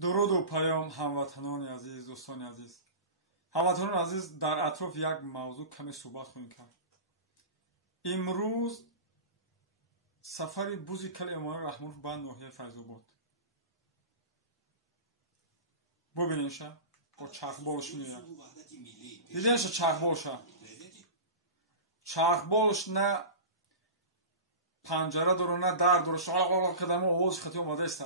درود و پیام هموطنان عزیز، دوستان عزیز. هموطنان عزیز، در اطراف یک موضوع کمی صحبت خواهیم کرد. امروز سفر بوزی کل امام رحمانوف به ناحیه فیض‌آباد. ببینینش با چرخبالش میاد. دیدینش چرخبالش نه پنجره داره نه در داره. شغل قدم آواز خطی اومده است.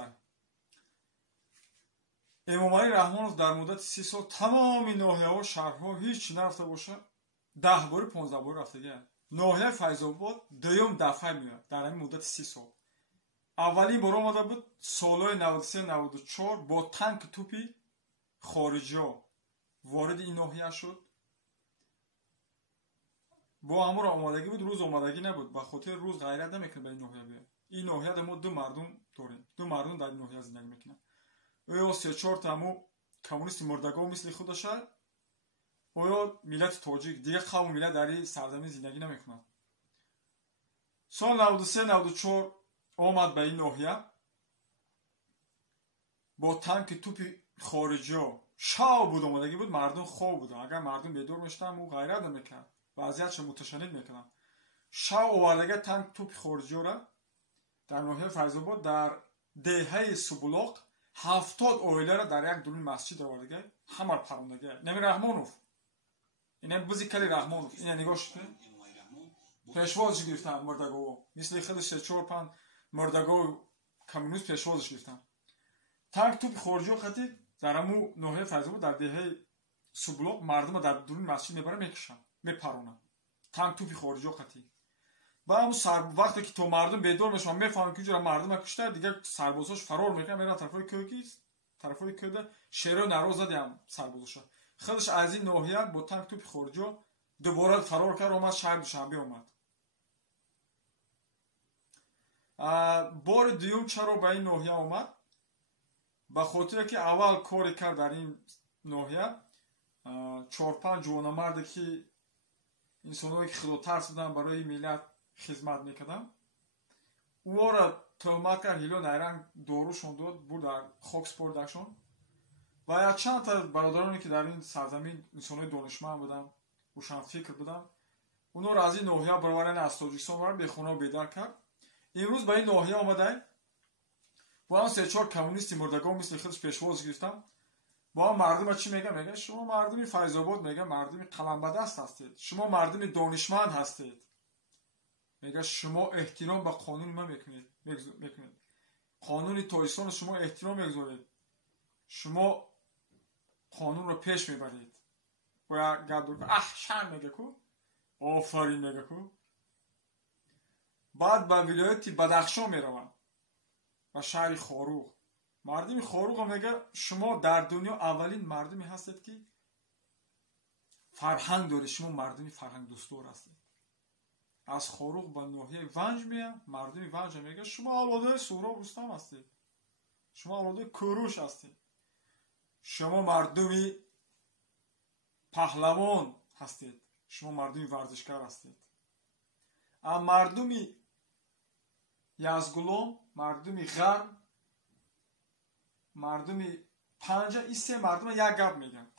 امام علی رحمانوف در مدت 30 سال تمام ناحیه‌ها و شهرها هیچ نرفته باشه 10 بار 15 بار رفتگی. ناحیه فیض‌آباد دوم دفعه میاد در این مدت 30 سال. اولین بار اومده بود سالهای 93 94 با تانک توپی خارجی‌ها وارد این ناحیه شد. با همون آمادگی بود، روز آمادگی نبود. به خاطر روز غیرت نمیکنه به این ناحیه بیاد. این ناحیه ما دو مردم داریم. دو مردم در این ناحیه زندگی میکنن. یا 3-4 تا کمونیست مردگاه مثل خودشه، یا ملت تاجیک، دیگه قوم ملت در این سرزمین زندگی نمیکنن. سال 93 94 آمد به این ناحیه با تانک توپ خارجی ها. شب بود، آمادگی بود، مردم خواب بودن. اگر مردم بیدار میشدن او غیرت نمیکرد، وضعیتش متشنج میکنن. شب آوردگی تانک توپ خارجی ها را در ناحیه فیض‌آباد در دهه سبلاق 70 اویله را در یک دورین مسجد آوردگی همه را پروندگی. نمی رحمانوف، اینه بوزی کلی رحمانوف، اینه نگاه شده پیشوازش گرفتن مردگاه، مثل خود 3-4-5 مردگاه کمونیست پیشوازش گرفتن. تانک توپ خارجی خطی در همون ناحیه فیض‌آباد در دهه سبلاق مردم در دورین مسجد میبره میکشن میپرونن. تانک توپ خارجی خطی با همون وقتی که تو مردم بیدار میشن میفهمن که جوری مردم کشته، دیگه سربازاش فرار میکنن میرن طرفای کوکیس، طرفای کوده شیرو نرو زدیم سربازاش. خودش از این ناحیه با تانک توپ خارجی دوباره فرار کرد، اومد شهر دوشنبه اومد. بار دیوم چرا به این ناحیه اومد؟ به خاطر که اول کاری کرد در این ناحیه 4-5 جوانمرد که انسانایی که خیلی ترسیدن برای ملت خدمت میکردن، او را تهمت کرد، هیلو نیرنگ داروشون داد، بود در خاک سپردشون. و چند تا برادرانی که در این سرزمین انسانای دانشمند بودن، روشن فکر بودن، اونا را از این ناحیه برآوردن از تاجیکستان برای بیخونه و بیدار کرد. امروز به این ناحیه آمده با هم 3-4 کمونیستی مردگاه مثل خودش پیشواز گرفتن. با هم مردم چی میگه؟ میگه شما مردمی فیض‌آباد، میگه مردمی قلم به دست هستید، شما مردمی دانشمند هستید، میگه شما احترام به قانون ما میکنید، قانون تاجیکستان شما احترام میگذارید، شما قانون رو پیش میبرید. و گردو احشان میگه کو آفرین میگه کو. بعد به ولایت بدخشان میروند و شهر خاروق. مردمی خاروق میگه شما در دنیا اولین مردمی هستید که فرهنگ داره، شما مردمی فرهنگ دوستدار هستید. از خاروق به ناحیه ونج میاد، مردمی ونج میگه شما اولاد سهراب رستم هستید، شما اولاد کوروش هستید، شما مردمی پهلوان هستید، شما مردمی ورزشکار هستید. اما مردمی یزگلام، مردمی غرب، مردمی پنجه، این سه مردم یک گپ میگن.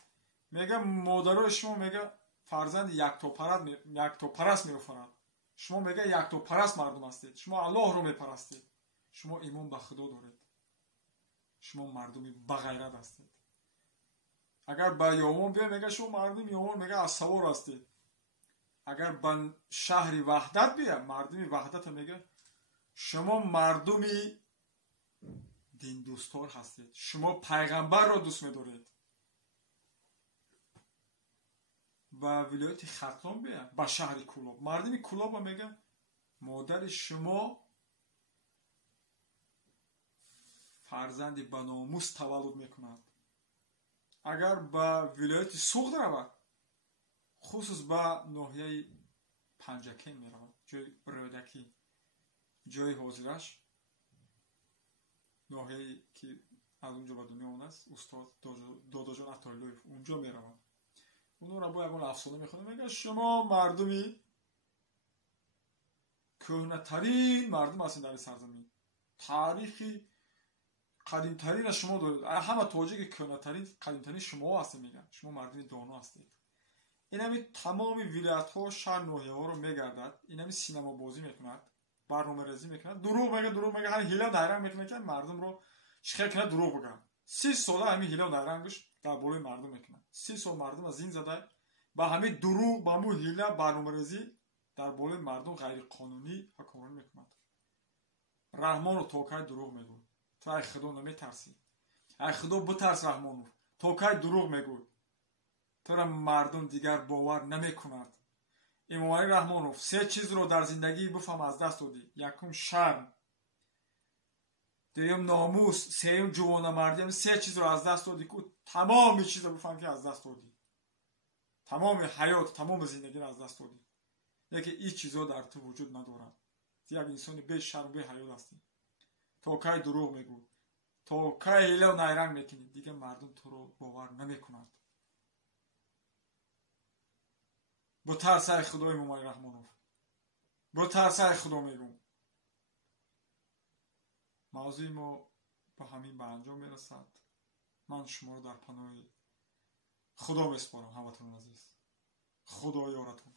میگه مادرای شما میگه فرزند یک تا پرست میآفرد، شما میگه یک تا پرست مردم هستید، شما الله رو میپرستید، شما ایمان به خدا دارید، شما مردمی به غیرت هستید. اگر به یومان بیا میگه شما مردم یومان، میگه از سوار هستید. اگر به شهر وحدت بیا، مردمی وحدت میگه شما مردمی دین دوستار هستید، شما پیغمبر را دوست می‌دارید. با ولایت ختلان بیا، با شهر کولاب، مردمی کولاب میگه مادر شما فرزند به ناموس تولد میکند. اگر با ولایت سوخت رود، خصوص با ناحیه پنجکین میرود، جای رودکی، جای حاضرش، ناحیه‌ای که از اونجا به دنیا اون است، استاد داداجان عطایلویف اونجا میروند. اونو را با یکون افسانه میخونه، میگه شما مردمی کهنه ترین مردم هستید در سرزمین، تاریخی قدیمترین شما دارید. همه تاجیک کناترین قدیمترین شما هستید میگن. شما مردم دانا هستید. این همی تمام ولایت ها شهر ناحیه ها رو میگردد. این همی سینما بازی میکند، برنامه ریزی میکند، دروغ میگه هر هیله نیرنگ میکنه که مردم رو چخیر کنه دروغ بگن. 30 ساله همین هیله نیرنگش در بالای مردم میکنه. 30 سال مردم از این زده با همین دروغ با همون هیله برنامه ریزی در بالای مردم غیر قانونی حکومت میکنند. رحمان رو توکای دروغ میگه. تو ای خدا نمیترسی؟ ای خدا بترس رحمان رو. توکای دروغ میگه. تو را مردم دیگر باور نمیکنند. امام علی رحمانوف 3 چیز رو در زندگی بفهم از دست دادی. یکم شرم، دوم ناموس، سوم جوانمردی. 3 چیز رو از دست دادی که تمام چیز رو بفهم که از دست دادی. تمام حیات، تمام زندگی رو از دست دادی. یکی این چیزا در تو وجود ندارد. یک انسان بی شرم بی حیا هستی. تو کی دروغ میگو، تو کی هیله و نیرنگ میکنی، دیگه مردم تو رو باور نمیکنند. با ترس ای خدای امام علی رحمانوف، با ترس ای خدا میگم. موضوع ما با همین به انجام میرسد. من شما رو در پناه خدا میسپارم. همتون عزیز، خدا یارتون.